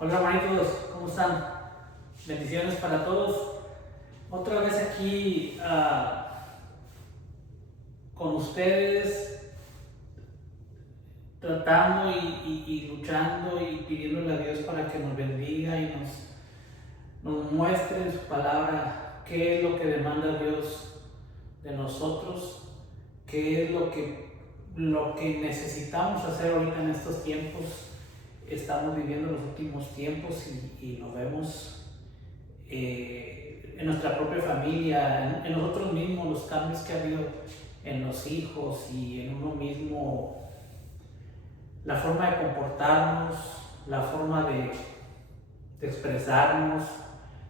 Hola hermanitos, ¿cómo están? Bendiciones para todos. Otra vez aquí con ustedes, tratando y luchando y pidiéndole a Dios para que nos bendiga y nos muestre en su palabra qué es lo que demanda Dios de nosotros, qué es lo que necesitamos hacer ahorita en estos tiempos. Estamos viviendo los últimos tiempos y lo vemos en nuestra propia familia, en nosotros mismos, los cambios que ha habido en los hijos y en uno mismo, la forma de comportarnos, la forma de expresarnos,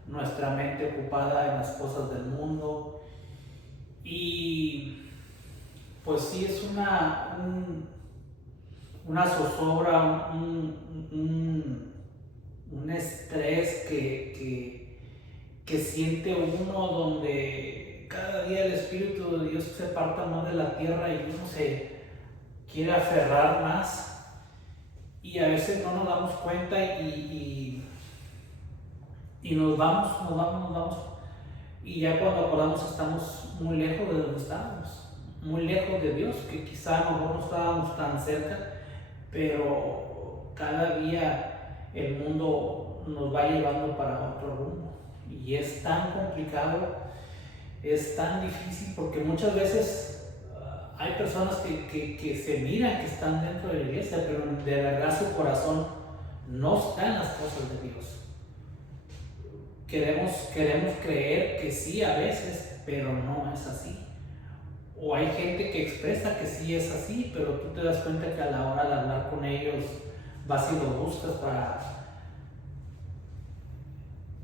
nuestra mente ocupada en las cosas del mundo. Y pues sí, es una zozobra, un estrés que siente uno, donde cada día el Espíritu de Dios se aparta más de la tierra y uno se quiere aferrar más, y a veces no nos damos cuenta y nos vamos, y ya cuando acordamos estamos muy lejos de donde estábamos, muy lejos de Dios, que quizá a lo mejor no estábamos tan cerca, pero cada día el mundo nos va llevando para otro rumbo. Y es tan complicado, es tan difícil, porque muchas veces hay personas que se miran que están dentro de la iglesia, pero de verdad su corazón no está en las cosas de Dios. Queremos creer que sí a veces, pero no es así. O hay gente que expresa que sí es así, pero tú te das cuenta que a la hora de hablar con ellos vas y lo buscas para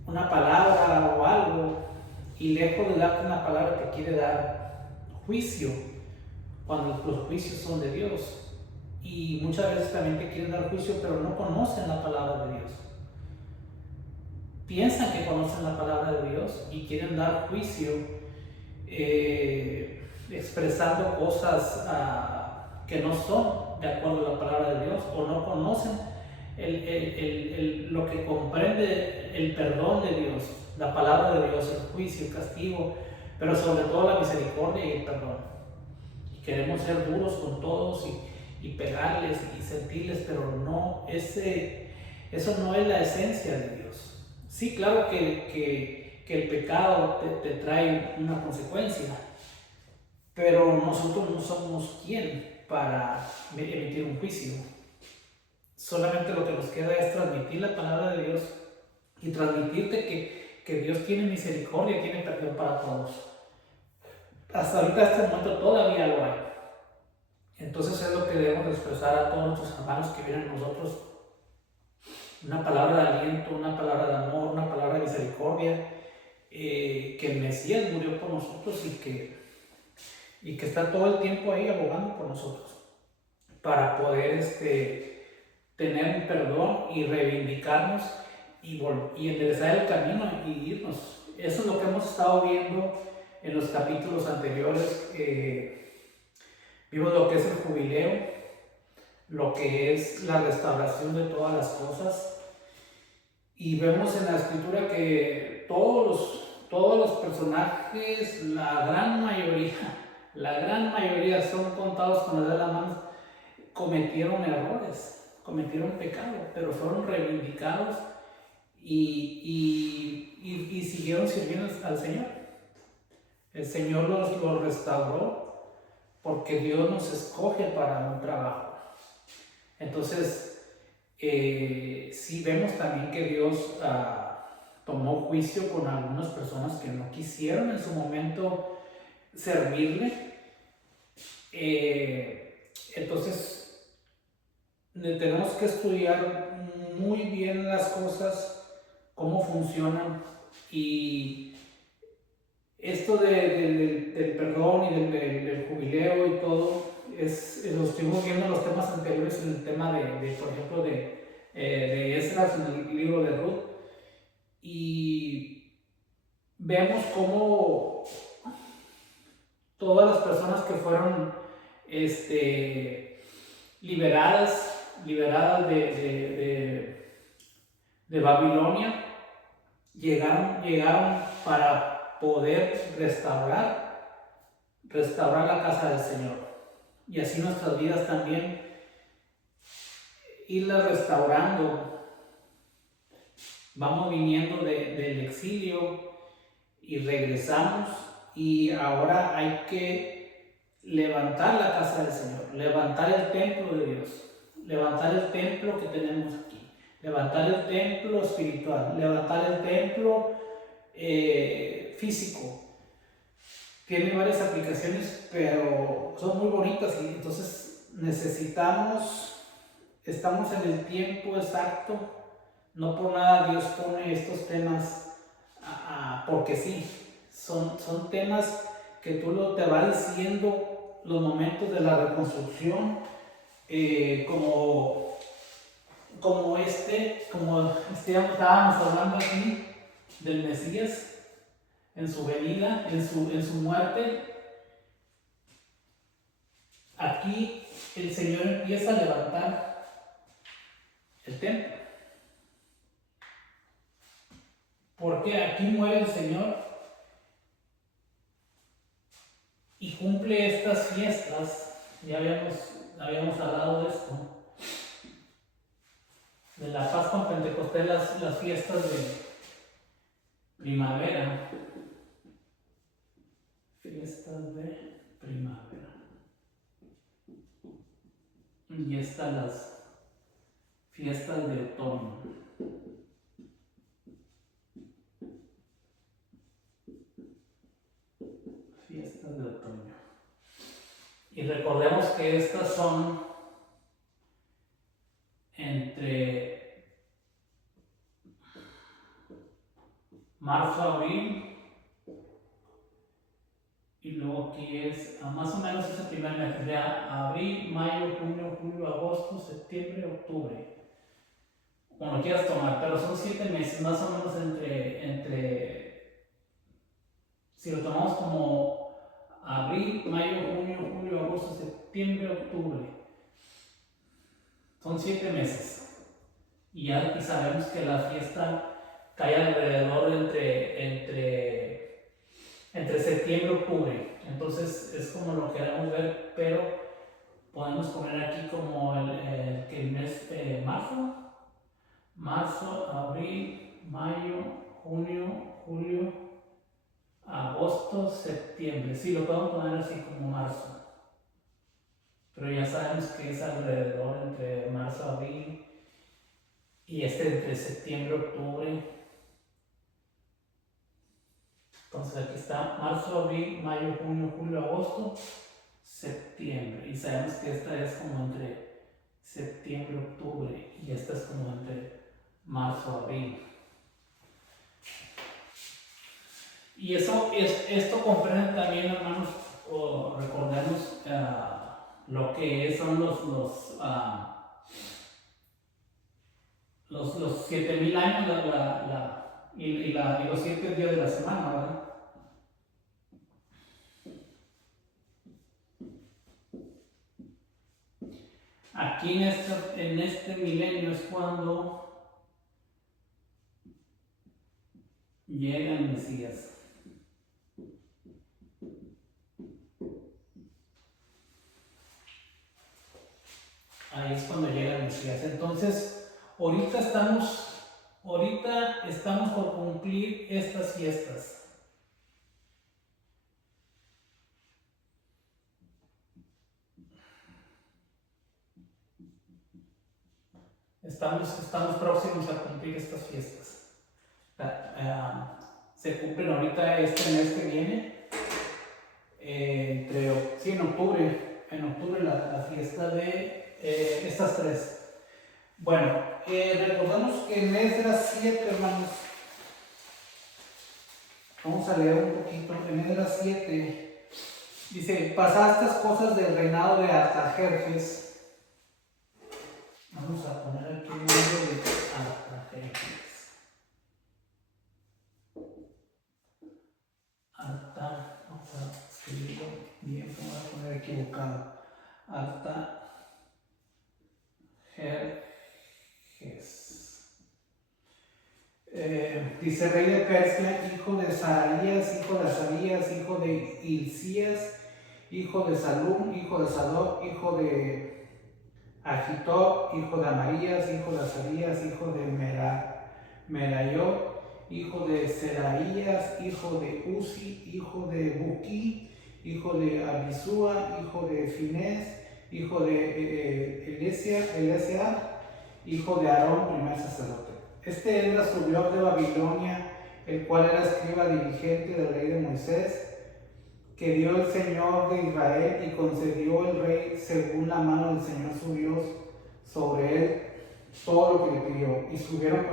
una palabra o algo, y lejos de darte una palabra te quiere dar juicio, cuando los juicios son de Dios. Y muchas veces también te quieren dar juicio, pero no conocen la palabra de Dios. Piensan que conocen la palabra de Dios y quieren dar juicio, expresando cosas que no son de acuerdo a la palabra de Dios, o no conocen lo que comprende el perdón de Dios, la palabra de Dios, el juicio, el castigo, pero sobre todo la misericordia y el perdón. Y queremos ser duros con todos y pegarles y sentirles, pero no, eso no es la esencia de Dios. Sí, claro que el pecado te trae una consecuencia, pero nosotros no somos quien para emitir un juicio. Solamente lo que nos queda es transmitir la palabra de Dios y transmitirte que Dios tiene misericordia, tiene perdón para todos. Hasta ahorita, este momento, todavía lo hay. Entonces es lo que debemos expresar a todos nuestros hermanos que vienen a nosotros: una palabra de aliento, una palabra de amor, una palabra de misericordia, que el Mesías murió por nosotros y que está todo el tiempo ahí abogando por nosotros, para poder tener un perdón y reivindicarnos y enderezar el camino y irnos. Eso es lo que hemos estado viendo en los capítulos anteriores. Vimos lo que es el jubileo, lo que es la restauración de todas las cosas, y vemos en la escritura que todos los personajes, la gran mayoría son contados con los dedos de la mano, cometieron errores, cometieron pecado, pero fueron reivindicados y siguieron sirviendo al Señor. El Señor los restauró, porque Dios nos escoge para un trabajo. Entonces, sí vemos también que Dios tomó juicio con algunas personas que no quisieron en su momento servirle. Entonces, tenemos que estudiar muy bien las cosas, cómo funcionan, y esto del perdón y del jubileo y todo, lo estuvimos viendo en los temas anteriores, en el tema por ejemplo, de Esdras, en el libro de Ruth, y vemos cómo todas las personas que fueron liberadas de Babilonia, llegaron para poder restaurar la casa del Señor. Y así nuestras vidas también, irlas restaurando. Vamos viniendo del exilio y regresamos, y ahora hay que levantar la casa del Señor, levantar el templo de Dios, levantar el templo que tenemos aquí, levantar el templo espiritual, levantar el templo físico. Tiene varias aplicaciones, pero son muy bonitas, y entonces estamos en el tiempo exacto. No por nada Dios pone estos temas porque sí. Son temas que tú te va diciendo los momentos de la reconstrucción, como estábamos hablando aquí del Mesías, en su venida, en su muerte. Aquí el Señor empieza a levantar el templo, porque aquí muere el Señor y cumple estas fiestas. Ya habíamos hablado de esto, de la Pascua en Pentecostés, las fiestas de primavera, y están las fiestas de otoño. Fiestas de otoño. Y recordemos que estas son entre marzo, abril, y luego aquí es más o menos ese primer mes, ya abril, mayo, junio, julio, agosto, septiembre, octubre, como lo quieras tomar, pero son 7 meses, más o menos si lo tomamos como abril, mayo, junio, julio, agosto, septiembre, octubre, son 7 meses. Y sabemos que la fiesta cae alrededor entre septiembre y octubre. Entonces es como lo queremos ver, pero podemos poner aquí como el mes marzo, abril, mayo, junio, julio, agosto, septiembre. Sí, lo podemos poner así como marzo, pero ya sabemos que es alrededor entre marzo, abril, y entre septiembre y octubre. Entonces aquí está marzo, abril, mayo, junio, julio, agosto, septiembre. Y sabemos que esta es como entre septiembre y octubre, y esta es como entre marzo, abril. Y esto comprende también, hermanos, recordemos lo que son los 7000 años y los 7 días de la semana, ¿verdad? Aquí en este milenio es cuando llega el Mesías. Ahí es cuando llega el Mesías. Entonces, ahorita estamos por cumplir estas fiestas. Estamos próximos a cumplir estas fiestas. Se cumplen ahorita este mes que viene, en octubre la fiesta de estas 3. Bueno, recordamos que en Esdras 7, hermanos, vamos a leer un poquito. En Esdras 7 dice: pasadas estas cosas del reinado de Artajerjes. Vamos a poner aquí el nombre de Artajerjes. Vamos a escribirlo bien, no voy a poner equivocado. Artajerjes. Dice rey de Persia, hijo de Saraías, hijo de Azarías, hijo de Hilcías, hijo de Salum, hijo de Sadoc, hijo de Agitob, hijo de Amarías, hijo de Azarías, hijo de Merayot, hijo de Seraías, hijo de Uzi, hijo de Buki, hijo de Abisúa, hijo de Finés, hijo de Eleazar, hijo de Aarón, primer sacerdote. Este Esdras subió de Babilonia, el cual era escriba dirigente de la ley de Moisés, que dio el Señor de Israel, y concedió el rey según la mano del Señor su Dios sobre él todo lo que le pidió. Y subieron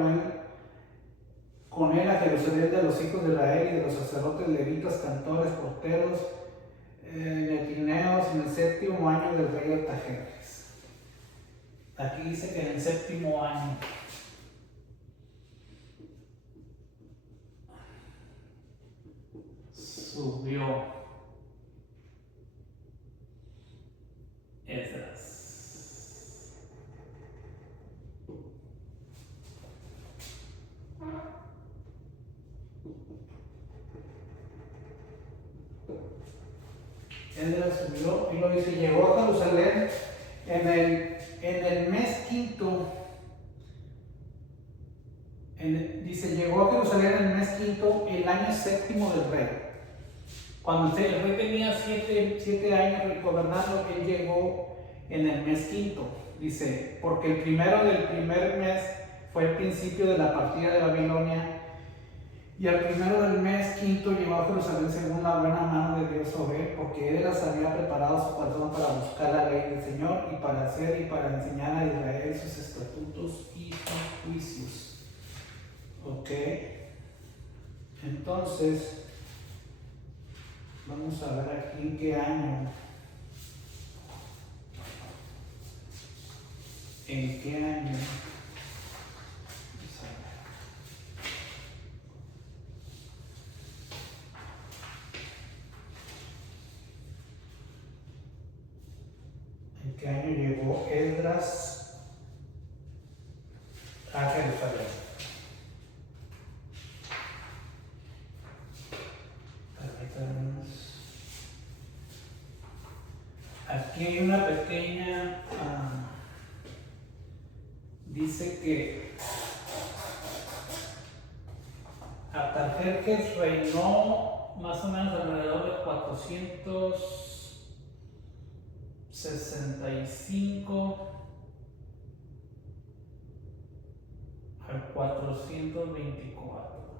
con él a Jerusalén de los hijos de Israel y de los sacerdotes, levitas, cantores, porteros, netineos, en el 7º año del rey Artajerjes. Aquí dice que en el 7º año. Subió Esdras. Esdras subió y lo dice, llegó a Jerusalén en el mes quinto. Dice, llegó a Jerusalén en el mes quinto, el año 7º del rey. Cuando el rey tenía 7 años gobernando, él llegó en el mes quinto. Dice, porque el primero del primer mes fue el principio de la partida de Babilonia, y al primero del mes quinto llegó a Jerusalén según la buena mano de Dios sobre él, porque Esdras había preparado su corazón para buscar la ley del Señor y para hacer y para enseñar a Israel sus estatutos y sus juicios. Ok, entonces vamos a ver aquí en qué año. ¿En qué año? ¿En qué año llegó Esdras a Jerusalén? Aquí hay una pequeña, dice que Artajerjes reinó más o menos alrededor de 465 al 424.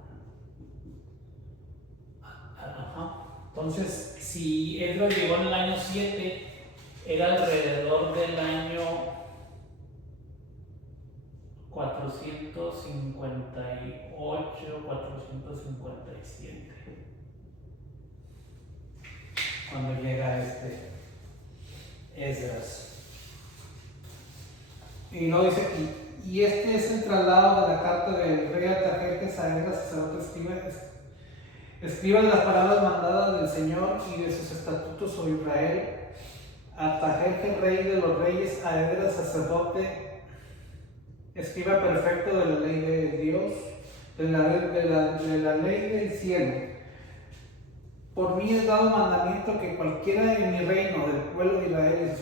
Ajá. Entonces, si Esdras llegó en el año 7, era alrededor del año 458, 457, cuando llega Esdras. Y no dice aquí, y este es el traslado de la carta del rey Artajerjes a Esdras, sacerdote escriba las palabras mandadas del Señor y de sus estatutos sobre Israel. Artajerjes, rey de los reyes, a Esdras, sacerdote, escriba perfecto de la ley de Dios, de la ley del cielo. Por mí es dado mandamiento que cualquiera en mi reino, del pueblo de Israel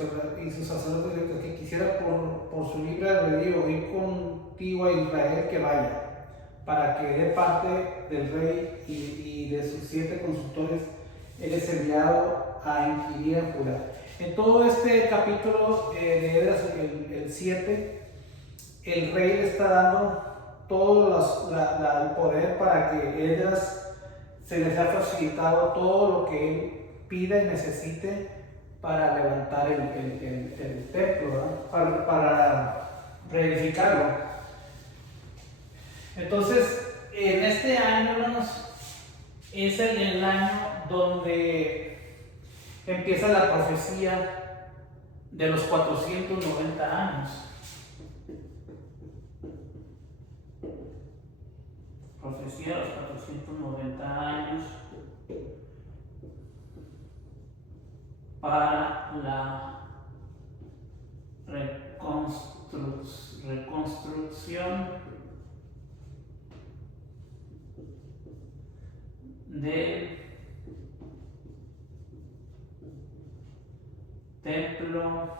y sus sacerdotes, que quisiera por su libre albedrío ir contigo a Israel, que vaya, para que dé parte del rey y de sus 7 consultores. Él es enviado a inquirir a Judá. En todo este capítulo de Esdras, el 7, el rey le está dando todo el poder para que Esdras se les ha facilitado todo lo que él pida y necesite para levantar el templo, ¿verdad? Para reedificarlo. Entonces, en este año, hermanos, es el año donde empieza la profecía de los 490 años. Profecía de los 490 años para la reconstrucción del templo,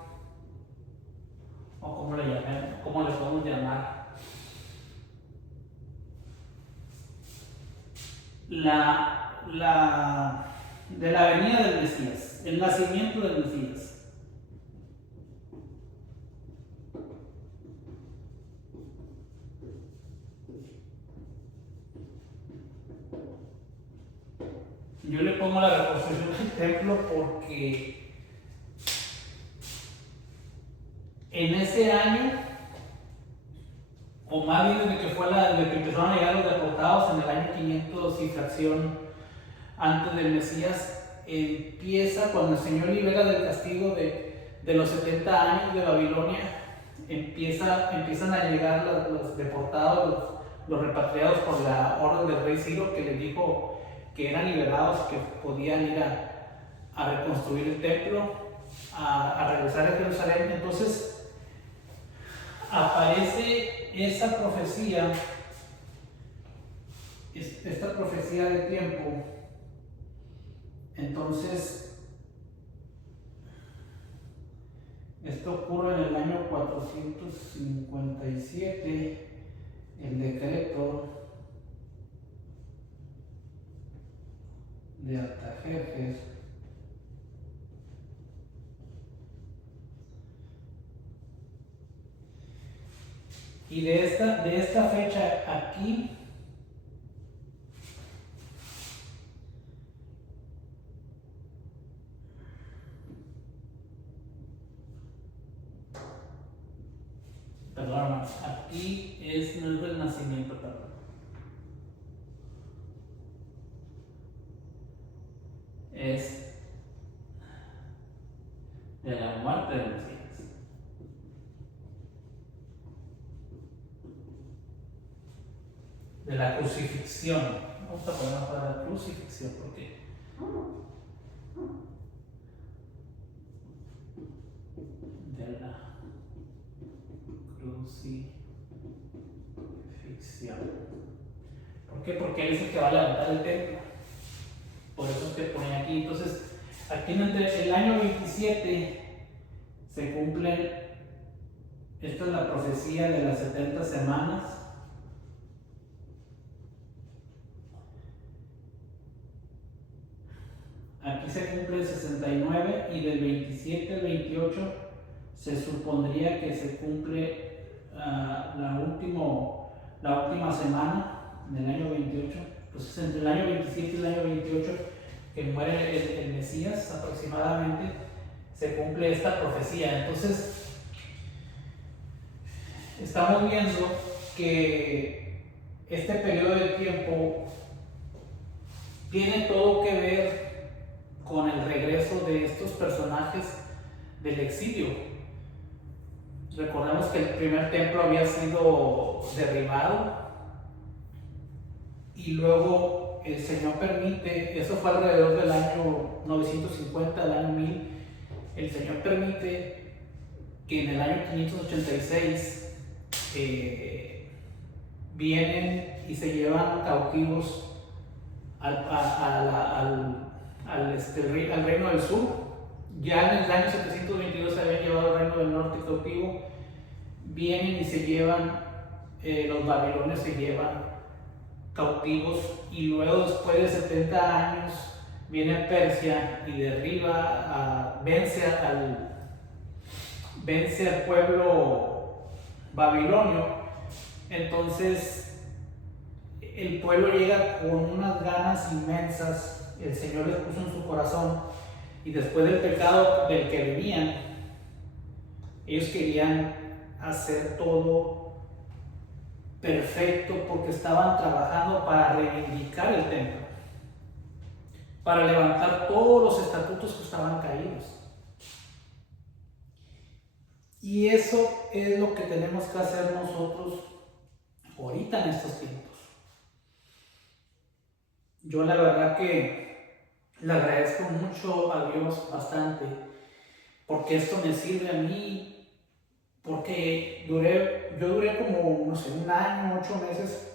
o como le llamemos, cómo le podemos llamar, de la venida del Mesías, el nacimiento del Mesías. Yo le pongo la reconstrucción del templo porque en ese año, o más bien desde que empezaron a llegar los deportados en el año 500 y fracción antes del Mesías, empieza cuando el Señor libera del castigo de los 70 años de Babilonia, empiezan a llegar los deportados, los repatriados por la orden del rey Ciro, que les dijo que eran liberados, que podían ir a reconstruir el templo, a regresar a Jerusalén. Entonces aparece esa profecía, esta profecía de tiempo. Entonces esto ocurre en el año 457, el decreto de Artajerjes. Y de esta fecha aquí perdón, aquí no es del nacimiento, perdón. Es de la muerte del Mesías. De la crucifixión. Vamos a poner para la crucifixión porque de la crucifixión. ¿Por qué? Porque él es el que va a levantar el templo. Por eso te pone aquí. Entonces, aquí entre el año 27 se cumple, esta es la profecía de las 70 semanas. Aquí se cumple el 69 y del 27 al 28 se supondría que se cumple la última semana del año 28. Entonces, entre el año 27 y el año 28, que muere el Mesías aproximadamente, se cumple esta profecía. Entonces, estamos viendo que este periodo de tiempo tiene todo que ver con el regreso de estos personajes del exilio. Recordemos que el primer templo había sido derribado y luego el Señor permite, eso fue alrededor del año 950, del año 1000, el Señor permite que en el año 586 vienen y se llevan cautivos al reino del sur. Ya en el año 722 se habían llevado al reino del norte cautivo. Vienen y se llevan, los babilonios se llevan cautivos, y luego después de 70 años viene Persia y derriba, vence al pueblo babilonio. Entonces el pueblo llega con unas ganas inmensas, el Señor les puso en su corazón, y después del pecado del que venían, ellos querían hacer todo perfecto porque estaban trabajando para reivindicar el templo, para levantar todos los estatutos que estaban caídos. Y eso es lo que tenemos que hacer nosotros ahorita en estos tiempos. Yo la verdad que le agradezco mucho a Dios bastante, porque esto me sirve a mí, porque yo duré como, no sé, un año, 8 meses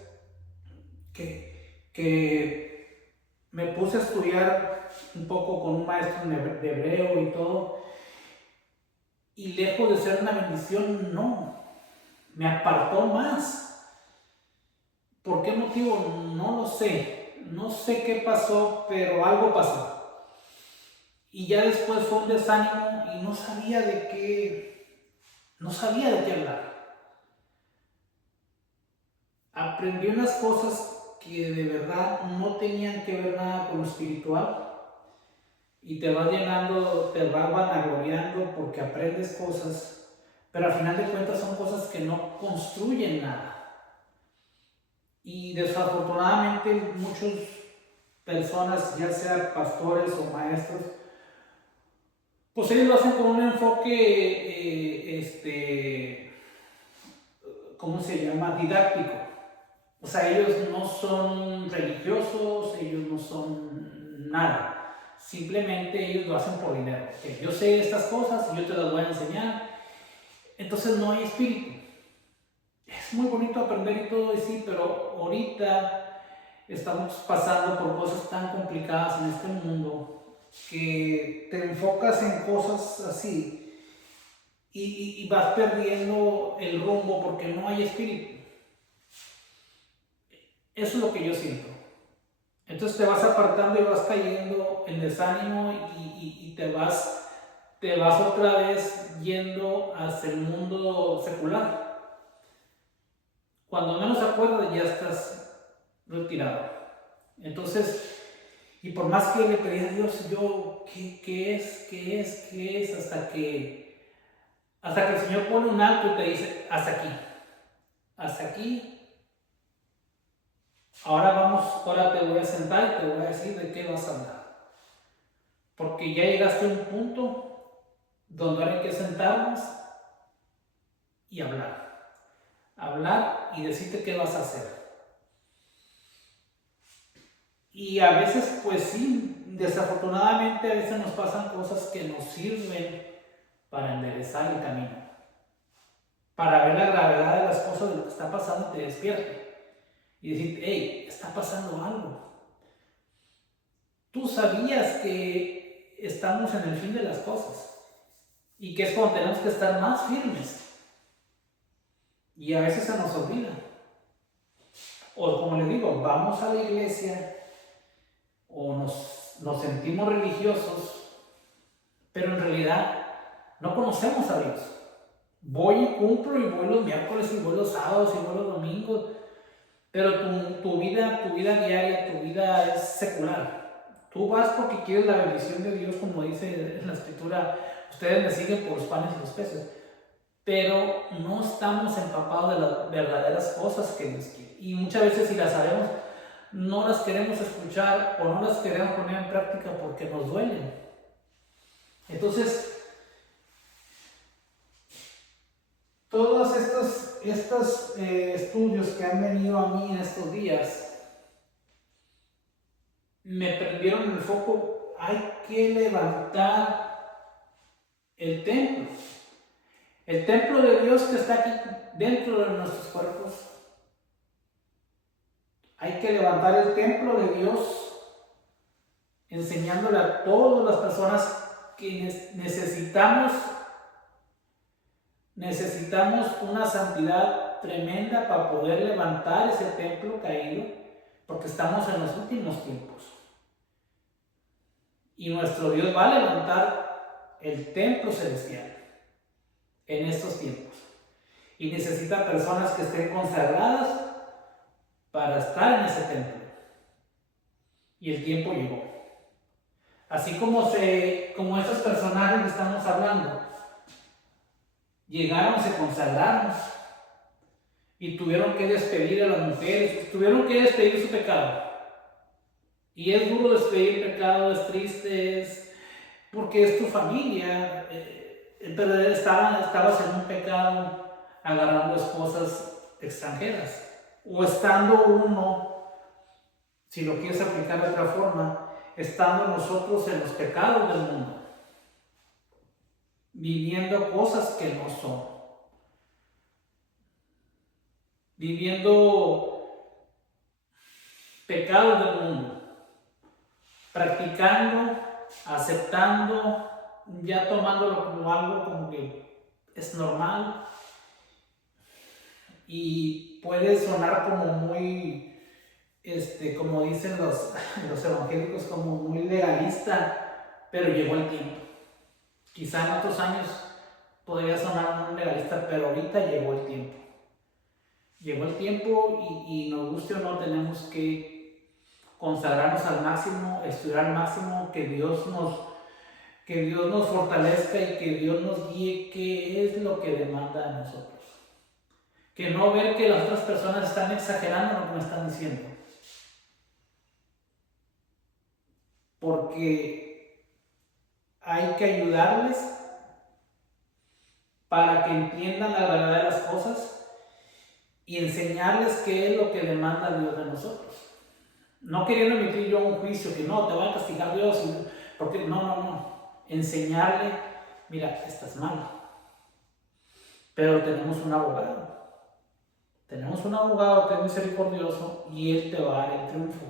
que me puse a estudiar un poco con un maestro de hebreo y todo, y lejos de ser una bendición, no, me apartó más. ¿Por qué motivo? No lo sé, no sé qué pasó, pero algo pasó. Y ya después fue un desánimo y no sabía de qué hablar. Aprendí unas cosas que de verdad no tenían que ver nada con lo espiritual, y te vas llenando, te vas vanagloriando porque aprendes cosas, pero al final de cuentas son cosas que no construyen nada. Y desafortunadamente muchas personas, ya sean pastores o maestros, pues ellos lo hacen con un enfoque, ¿cómo se llama? Didáctico. O sea, ellos no son religiosos, ellos no son nada. Simplemente ellos lo hacen por dinero. Que yo sé estas cosas y yo te las voy a enseñar. Entonces no hay espíritu. Es muy bonito aprender y todo, y sí, pero ahorita estamos pasando por cosas tan complicadas en este mundo que te enfocas en cosas así y vas perdiendo el rumbo porque no hay espíritu. Eso es lo que yo siento. Entonces te vas apartando y vas cayendo en desánimo y te vas otra vez yendo hacia el mundo secular. Cuando menos acuerdas ya estás retirado. Entonces, y por más que le pedí a Dios, yo, ¿qué es? Hasta que el Señor pone un alto y te dice, hasta aquí. Ahora te voy a sentar y te voy a decir de qué vas a hablar. Porque ya llegaste a un punto donde ahora hay que sentarnos y hablar. Hablar y decirte qué vas a hacer. Y a veces, pues sí, desafortunadamente a veces nos pasan cosas que nos sirven para enderezar el camino. Para ver la gravedad de las cosas, de lo que está pasando, y te despierta. Y decir, hey, está pasando algo. Tú sabías que estamos en el fin de las cosas y que es cuando tenemos que estar más firmes. Y a veces se nos olvida. O como les digo, vamos a la iglesia o nos sentimos religiosos, pero en realidad no conocemos a Dios. Voy y cumplo y voy los miércoles y voy los sábados y voy los domingos, pero tu vida diaria, tu vida es secular. Tú vas porque quieres la bendición de Dios, como dice en la escritura, ustedes me siguen por los panes y los peces, pero no estamos empapados de las verdaderas cosas que Dios quiere. Y muchas veces si las sabemos, no las queremos escuchar o no las queremos poner en práctica porque nos duelen. Entonces, todos estos estudios que han venido a mí en estos días me prendieron el foco. Hay que levantar el templo. El templo de Dios que está aquí dentro de nuestros cuerpos. Hay que levantar el templo de Dios, enseñándole a todas las personas que necesitamos una santidad tremenda para poder levantar ese templo caído, porque estamos en los últimos tiempos. Y nuestro Dios va a levantar el templo celestial en estos tiempos. Y necesita personas que estén consagradas para estar en ese templo. Y el tiempo llegó. Así como estos personajes que estamos hablando, llegaron, se consagraron y tuvieron que despedir a las mujeres, tuvieron que despedir su pecado. Y es duro despedir pecado, es triste, porque es tu familia, pero estabas en un pecado agarrando esposas extranjeras, o estando uno, si lo quieres aplicar de otra forma, estando nosotros en los pecados del mundo, viviendo cosas que no son, viviendo pecados del mundo. practicando, aceptando, ya tomándolo como algo como que es normal, y puede sonar como muy, como dicen los evangélicos, como muy legalista, pero llegó el tiempo. Quizá en otros años podría sonar muy legalista, pero ahorita llegó el tiempo. Llegó el tiempo y nos guste o no, tenemos que consagrarnos al máximo, estudiar al máximo, que Dios nos fortalezca y que Dios nos guíe qué es lo que demanda de nosotros. Que no ver que las otras personas están exagerando lo que me están diciendo. Porque hay que ayudarles para que entiendan la verdad de las cosas y enseñarles qué es lo que demanda Dios de nosotros. No queriendo emitir yo un juicio que no, te va a castigar Dios, porque no. Enseñarle, mira, estás mal. Pero tenemos un abogado. Tenemos un abogado que es misericordioso y Él te va a dar el triunfo.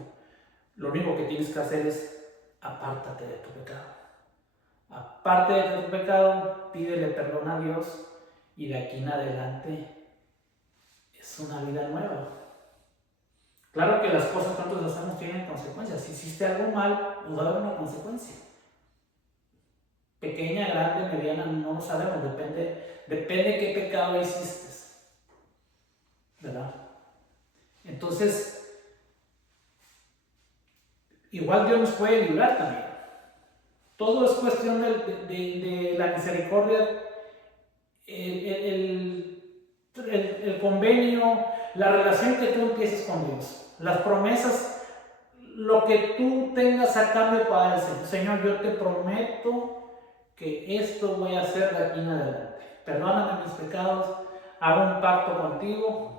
Lo único que tienes que hacer es apártate de tu pecado. Aparte de tu pecado, pídele perdón a Dios y de aquí en adelante es una vida nueva. Claro que las cosas que nosotros hacemos tienen consecuencias. Si hiciste algo mal, nos va a dar una consecuencia. Pequeña, grande, mediana, no lo sabemos. Depende de qué pecado hiciste. ¿Verdad? Entonces, igual Dios nos puede librar también. Todo es cuestión de la misericordia, el convenio, la relación que tú empieces con Dios, las promesas, lo que tú tengas a cambio para decir, Señor, yo te prometo que esto voy a hacer de aquí en adelante. Perdóname mis pecados, hago un pacto contigo,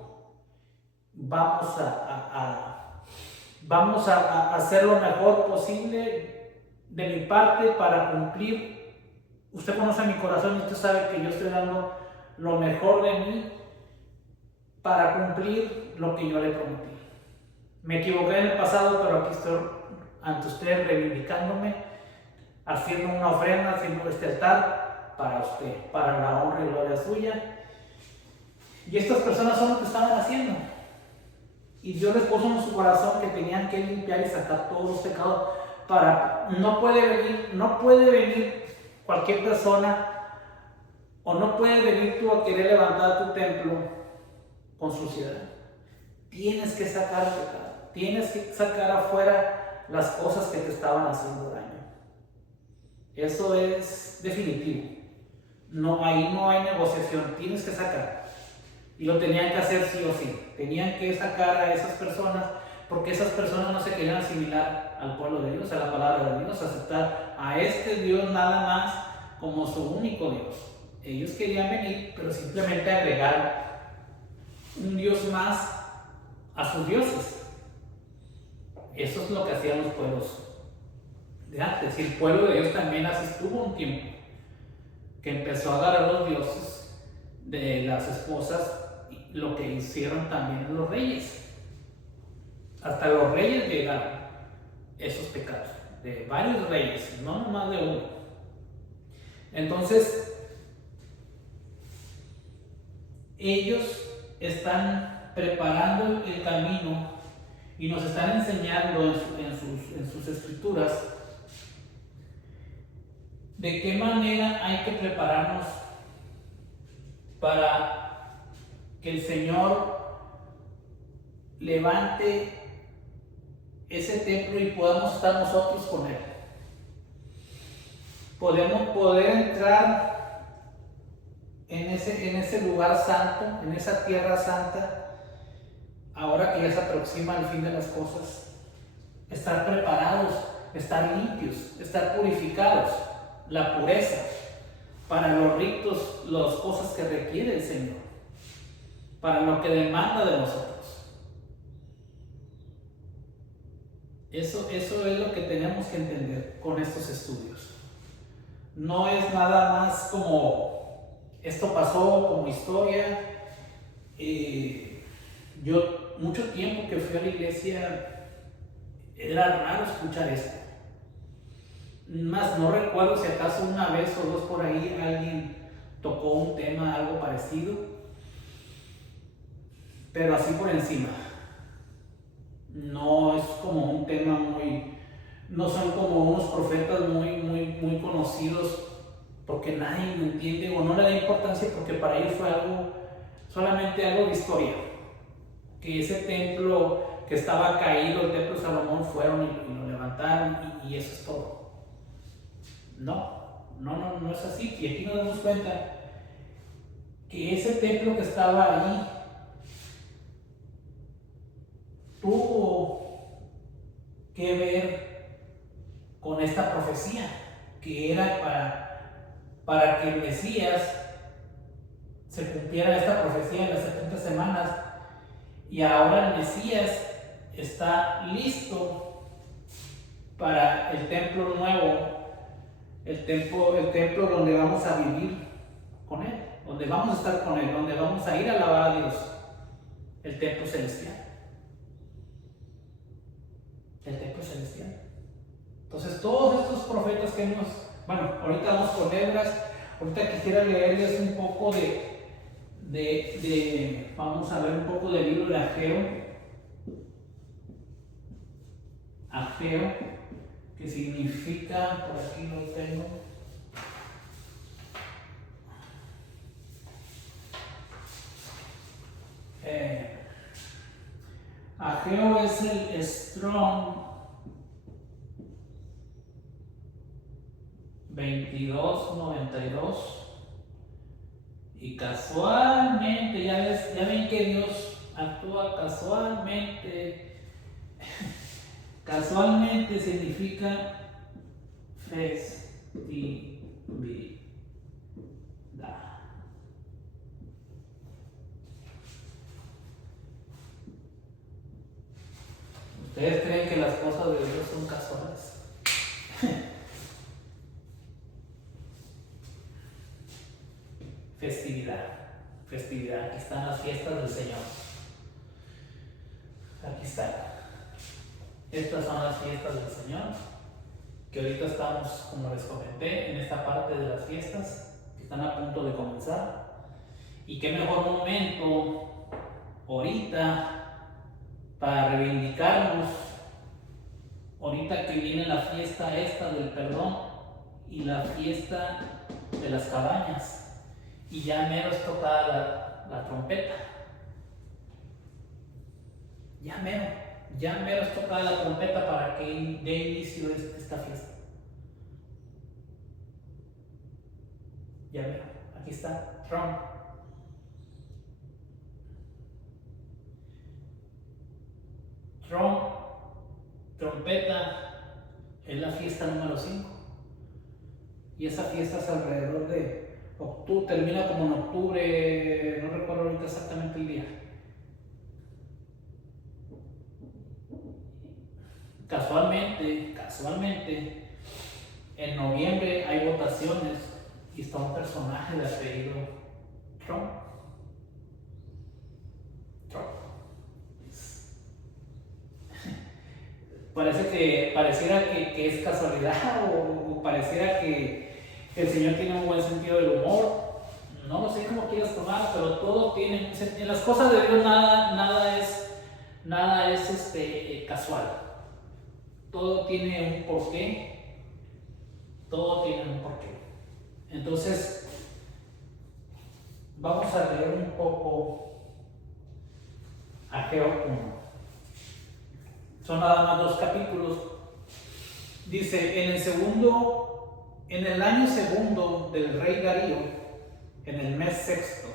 vamos a hacer lo mejor posible de mi parte para cumplir. Usted conoce mi corazón y usted sabe que yo estoy dando lo mejor de mí para cumplir lo que yo le prometí. Me equivoqué en el pasado, pero aquí estoy ante usted reivindicándome, haciendo una ofrenda, haciendo este altar para usted, para la honra y gloria suya. Y estas personas son lo que estaban haciendo. Y Dios les puso en su corazón que tenían que limpiar y sacar todos los pecados. No puede venir cualquier persona, o no puedes venir tú a querer levantar tu templo con suciedad. Tienes que sacar el pecado, tienes que sacar afuera las cosas que te estaban haciendo daño. Eso es definitivo. Ahí no hay negociación, tienes que sacar. Y lo tenían que hacer sí o sí. Tenían que sacar a esas personas, porque esas personas no se querían asimilar al pueblo de Dios, a la palabra de Dios, aceptar a este Dios nada más como su único Dios. Ellos querían venir, pero simplemente agregar un Dios más a sus dioses. Eso es lo que hacían los pueblos de antes. Y el pueblo de Dios también así estuvo un tiempo, que empezó a agarrar los dioses de las esposas, lo que hicieron también los reyes. Hasta los reyes llegaron esos pecados, de varios reyes, no nomás de uno. Entonces, ellos están preparando el camino y nos están enseñando en sus escrituras de qué manera hay que prepararnos para que el Señor levante ese templo y podamos estar nosotros con Él. Podemos poder entrar en ese lugar santo, en esa tierra santa, ahora que ya se aproxima el fin de las cosas. Estar preparados, estar limpios, estar purificados, la pureza para los ritos, las cosas que requiere el Señor, para lo que demanda de nosotros. Eso es lo que tenemos que entender con estos estudios. No es nada más como esto pasó como historia. Yo mucho tiempo que fui a la iglesia era raro escuchar esto. Más no recuerdo si acaso una vez o dos por ahí alguien tocó un tema algo parecido, pero así por encima. No es como un tema no son como unos profetas muy conocidos, porque nadie lo entiende o no le da importancia, porque para ellos fue solamente algo de historia. Que ese templo que estaba caído, el templo de Salomón, fueron y lo levantaron y eso es todo. No es así. Y aquí nos damos cuenta que ese templo que estaba ahí tuvo que ver con esta profecía, que era para que el Mesías se cumpliera esta profecía en las 70 semanas, y ahora el Mesías está listo para el templo nuevo, el templo donde vamos a vivir con Él, donde vamos a estar con Él, donde vamos a ir a alabar a Dios, el templo celestial. El templo celestial. Entonces todos estos profetas que ahorita vamos con Esdras. Ahorita quisiera leerles un poco vamos a ver un poco del libro de Ageo. Ageo, que significa, por aquí lo tengo, Ageo es el Strong 2292. Y casualmente, ya ven que Dios actúa casualmente. Casualmente significa festividad. ¿Ustedes creen que las cosas de Dios son casuales? Festividad, aquí están las fiestas del Señor. Aquí están. Estas son las fiestas del Señor, que ahorita estamos, como les comenté, en esta parte de las fiestas que están a punto de comenzar. Y qué mejor momento ahorita para reivindicarnos, ahorita que viene la fiesta esta del perdón y la fiesta de las cabañas. Y ya mero es tocada la trompeta. Ya mero es tocada la trompeta para que dé inicio esta fiesta. Ya mero, aquí está, trompeta, es la fiesta número 5. Y esa fiesta es alrededor de octubre, termina como en octubre, no recuerdo ahorita exactamente el día. Casualmente, en noviembre hay votaciones y está un personaje de apellido Trump. Pareciera que es casualidad o pareciera que el Señor tiene un buen sentido del humor. No lo sé cómo quieras tomar, pero todo tiene un sentido. En las cosas de Dios nada es casual. Todo tiene un porqué. Entonces, vamos a leer un poco Ageo 1. Son nada más 2 capítulos. Dice, en el año segundo del rey Darío, en el mes sexto.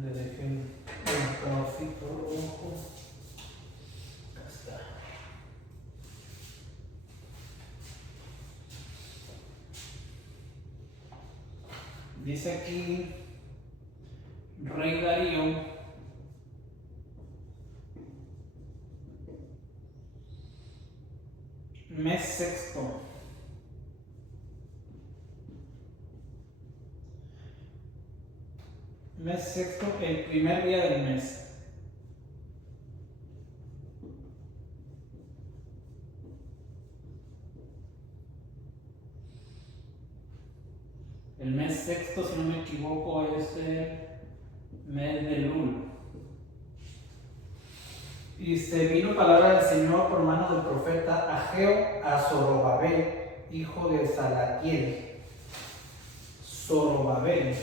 Le dejé un pedacito rojo. Acá está. Dice aquí, rey Darío, mes sexto. Mes sexto, el primer día del mes. equivoco, es el mes de Lul. Dice, vino palabra del Señor por mano del profeta Ageo a Zorobabel, hijo de Salatiel. Zorobabel.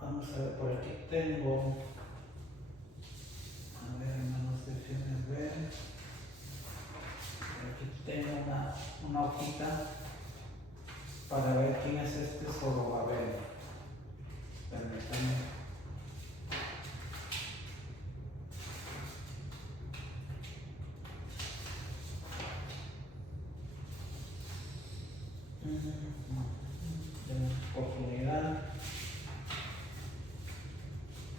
Vamos a ver, por aquí tengo. A ver, hermanos, déjenme ver. Por aquí tengo una hojita para ver quién es este Zorobabel. Permítanme. Tenemos oportunidad.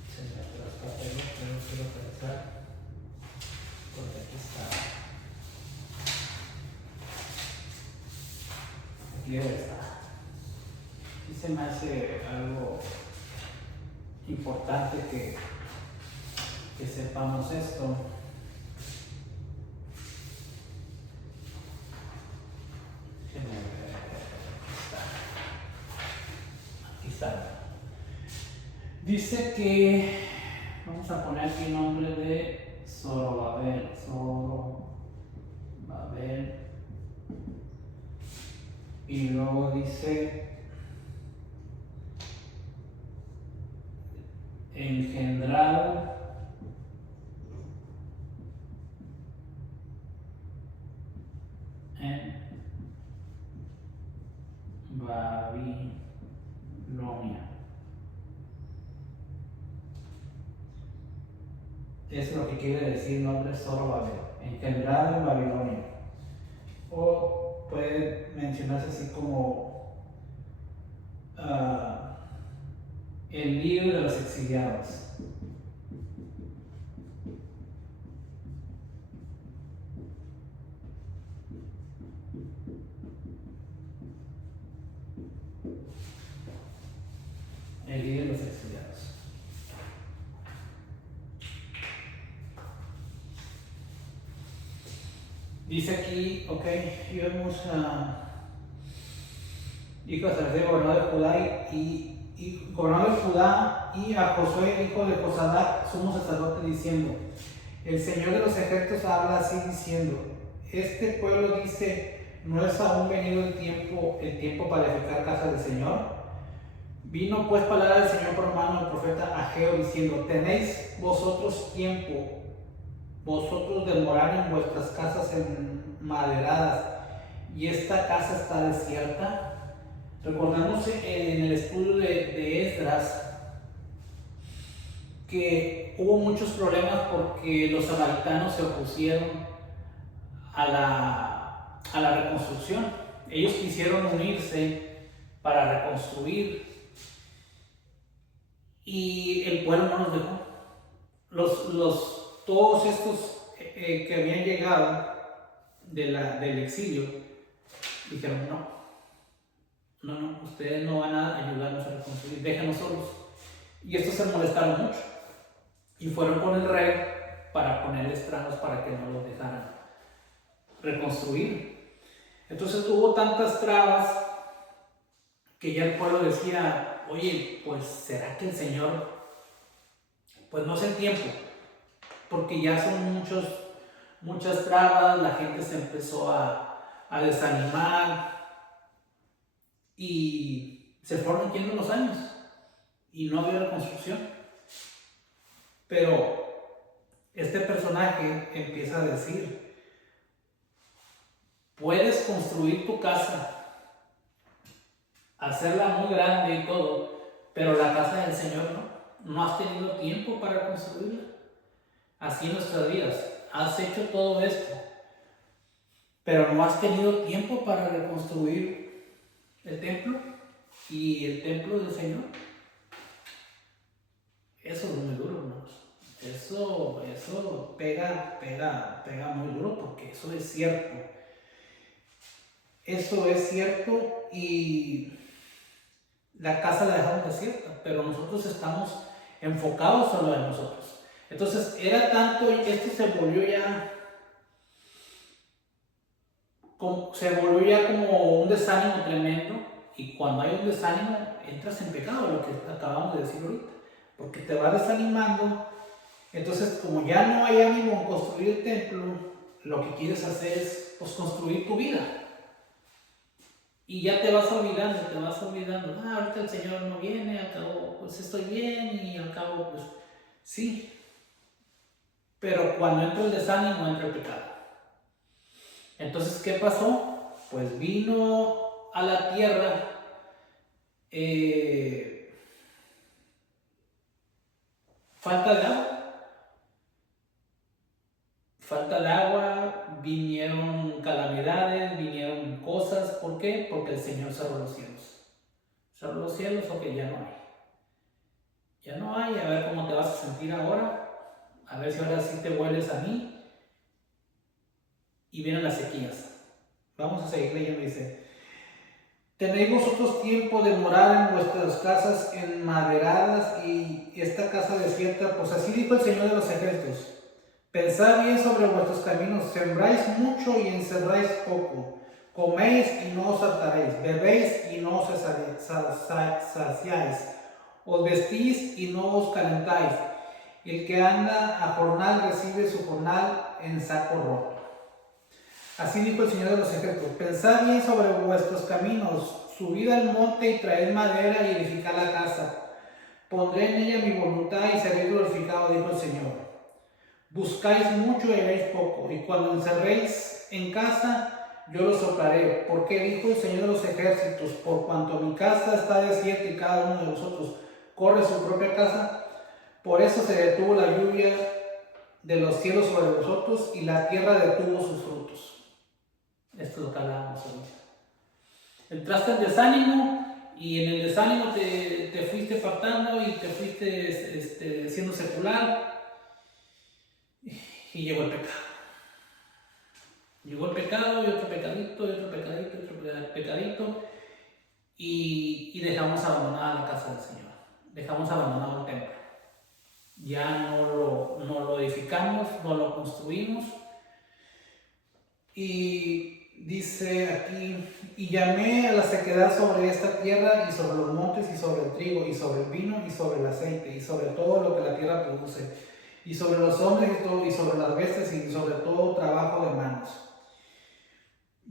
Se me atrás los papeles, pero quiero pensar. Porque aquí está. Aquí debe estar. Sí se me hace algo importante que sepamos esto. Aquí está. Dice que vamos a poner aquí el nombre de Zorobabel. Y luego dice engendrado en Babilonia. Eso es lo que quiere decir el nombre Zorobabel, engendrado en Babilonia. O puede mencionarse así como el líder de los exiliados. El líder de los exiliados. Dice aquí, ok, íbamos a hijos de gobernador de Judá y gobernador de Judá y a Josué, hijo de Josadac, sumo sacerdote, diciendo: el Señor de los ejércitos habla así diciendo: este pueblo dice, ¿no es aún venido el tiempo para edificar casa del Señor? Vino pues palabra del Señor por mano del profeta Ageo diciendo: tenéis vosotros tiempo, vosotros de morar en vuestras casas enmaderadas, y esta casa está desierta. Recordamos en el estudio de Esdras que hubo muchos problemas porque los samaritanos se opusieron a la reconstrucción. Ellos quisieron unirse para reconstruir y el pueblo no los dejó. Todos estos que habían llegado del exilio dijeron: no, ustedes no van a ayudarnos a reconstruir, déjanos solos. Y estos se molestaron mucho y fueron con el rey para ponerles trabas para que no los dejaran reconstruir. Entonces hubo tantas trabas que ya el pueblo decía: oye, pues será que el Señor, pues no es el tiempo, porque ya son muchas trabas, la gente se empezó a desanimar y se fueron yendo los años y no había reconstrucción. Pero este personaje empieza a decir: puedes construir tu casa, hacerla muy grande y todo, pero la casa del Señor no has tenido tiempo para construirla. Así en nuestras vidas, has hecho todo esto, pero no has tenido tiempo para reconstruir el templo y el templo del Señor. Eso es muy duro, hermanos. Eso pega muy duro, porque eso es cierto. Eso es cierto, y la casa la dejaron desierta, pero nosotros estamos enfocados solo en nosotros. Entonces era tanto, y esto se volvió ya se volvió ya como un desánimo tremendo, y cuando hay un desánimo entras en pecado, lo que acabamos de decir ahorita, porque te va desanimando. Entonces, como ya no hay ánimo en construir el templo, lo que quieres hacer es pues construir tu vida, y ya te vas olvidando, ahorita el Señor no viene, al cabo pues estoy bien, y al cabo pues sí, pero cuando entra el desánimo entra el pecado. Entonces, ¿qué pasó? Pues vino a la tierra falta de agua. Falta de agua, vinieron calamidades, vinieron cosas. ¿Por qué? Porque el Señor cerró los cielos. Cerró los cielos, ok, ya no hay. Ya no hay, a ver cómo te vas a sentir ahora. A ver si ahora sí te vuelves a mí. Y vienen las sequías. Vamos a seguir leyendo, dice: tenéis vosotros tiempo de morar en vuestras casas enmaderadas y esta casa desierta, pues así dijo el Señor de los ejércitos. Pensad bien sobre vuestros caminos, sembráis mucho y encerráis poco, coméis y no os hartaréis, bebéis y no os saciáis, os vestís y no os calentáis. El que anda a jornal recibe su jornal en saco roto. Así dijo el Señor de los ejércitos: pensad bien sobre vuestros caminos, subid al monte y traed madera y edificad la casa. Pondré en ella mi voluntad y seré glorificado, dijo el Señor. Buscáis mucho y haréis poco, y cuando encerréis en casa, yo lo soplaré. Porque dijo el Señor de los ejércitos: por cuanto mi casa está desierta y cada uno de vosotros corre su propia casa, por eso se detuvo la lluvia de los cielos sobre vosotros y la tierra detuvo sus frutos. Esto es lo que hablábamos ahorita. Entraste en desánimo, y en el desánimo te fuiste apartando y te fuiste siendo secular, y llegó el pecado. Llegó el pecado, y otro pecadito, y otro pecadito, y otro pecadito, y dejamos abandonada la casa del Señor. Dejamos abandonado el templo. Ya no lo edificamos, no lo construimos. Y dice aquí: y llamé a la sequedad sobre esta tierra, y sobre los montes, y sobre el trigo, y sobre el vino, y sobre el aceite, y sobre todo lo que la tierra produce, y sobre los hombres y todo, y sobre las bestias, y sobre todo trabajo de manos.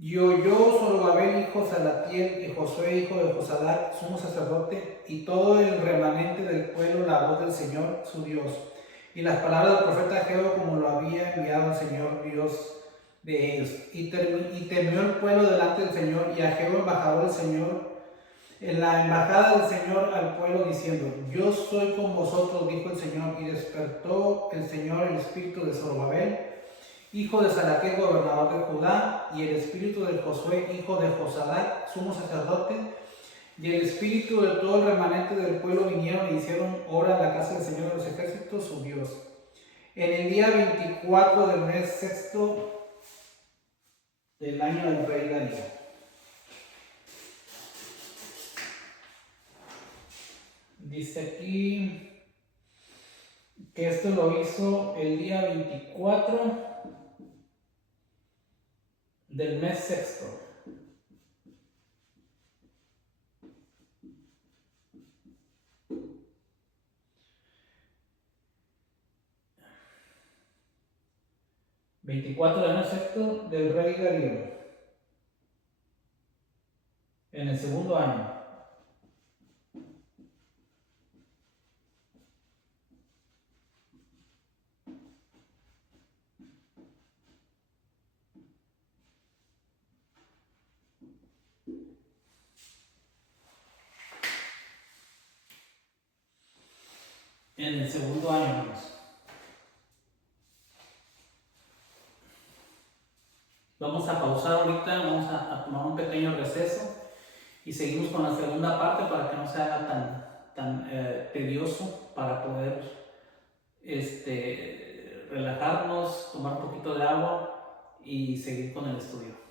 Y oyó Zorobabel, hijo de Salatiel, y Josué, hijo de Josadac, sumo sacerdote, y todo el remanente del pueblo, la voz del Señor, su Dios, y las palabras del profeta Ageo, como lo había enviado el Señor, Dios de ellos. Y temió el pueblo delante del Señor, y Ageo, embajador del Señor, en la embajada del Señor al pueblo, diciendo: yo soy con vosotros, dijo el Señor. Y despertó el Señor el espíritu de Zorobabel, hijo de Salatiel, gobernador de Judá, y el espíritu de Josué, hijo de Josadac, sumo sacerdote, y el espíritu de todo el remanente del pueblo vinieron y hicieron obra en la casa del Señor de los ejércitos, su Dios. En el día 24 del mes sexto del año del rey Darío. Dice aquí que esto lo hizo el día 24 del mes sexto. ¿24 del mes sexto del rey Darío? En el segundo año. En el segundo año, hermanos. Vamos a pausar ahorita, vamos a tomar un pequeño receso y seguimos con la segunda parte para que no se haga tan tedioso, para poder relajarnos, tomar un poquito de agua y seguir con el estudio.